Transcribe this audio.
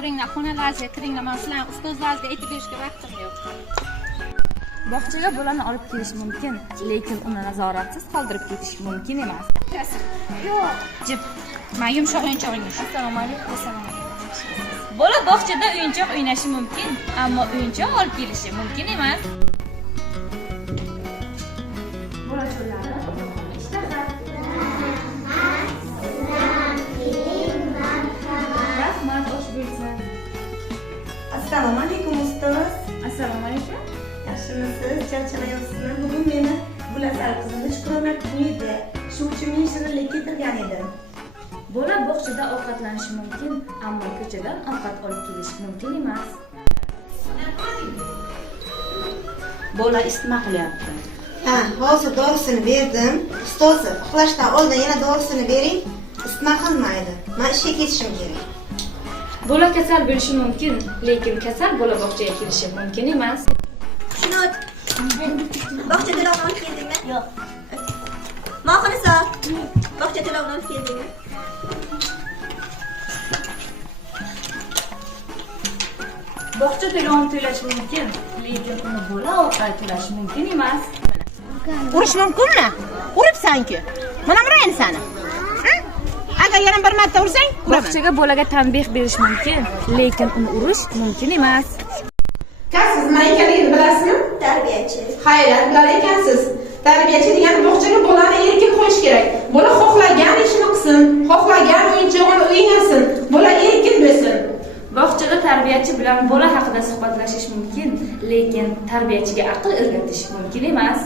o'ringlar, xonalarga kiringlar. Men sizlarning ustozlaringizga aytib berishga vaqtim yo'q. Bog'chaga bolani olib kelish mumkin, lekin uni nazoratsiz qoldirib ketish mumkin emas. Yo'q. Jib. Men yumshoq o'yinchoq o'ynash. Assalomu alaykum. Bola bog'chada o'yinchoq o'ynashi mumkin, ammo o'yinchoq olib kelishi mumkin emas. Bola cho'llari ishtaha. Rahmat, osh bo'lsin. Assalomu alaykum ustoz. Assalomu alaykum. Yaxshimisiz? Charchamayapsizmi? Bugun meni Bulasal qizimni Shukrona kuni edi. Shu uchun men shirinlik keltirgan edim. Bola bog'chada ovqatlanishi mumkin, ammo ko'chadan ovqat olib kelish mumkin emas. Bola isitma qilyapti. Ha, hozir dorisini berdim. Ustoz, uxlashdan oldin yana dorisini bering. Isitma qilmaydi. Men ishga ketishim kerak. Bola kasal bo'lishi mumkin, lekin kasal bola bog'chaga kelishi mumkin emas. Shunot. Bog'cha to'lovini olib keldingmi? Yo'q. Mohonisa. Bog'cha to'lovini olib keldingmi? Bog'cha to'lovini to'lash mumkin, lekin uni bola ovqat to'lash mumkin emas. Urish mumkinmi? Uribsan-ku. Mana urayin seni. Agar yana bir marta ursang, uraman. Bog'chaga bolaga tanbeh berish mumkin, lekin uni urish mumkin emas. Siz nima ekanligini bilasizmi? Tarbiyachi. Xayriyat, bilar ekansiz. Tarbiyachi degani bog'chaga bolani erkin qo'yish kerak. Bola xohlagan ishini qilsin, xohlagan o'yinchog'ini o'ynasin. Bola erkin bo'lsin. Bog'chada tarbiyachi bilan bola haqida suhbatlashish mumkin, lekin tarbiyachiga aql o'rgatish mumkin emas.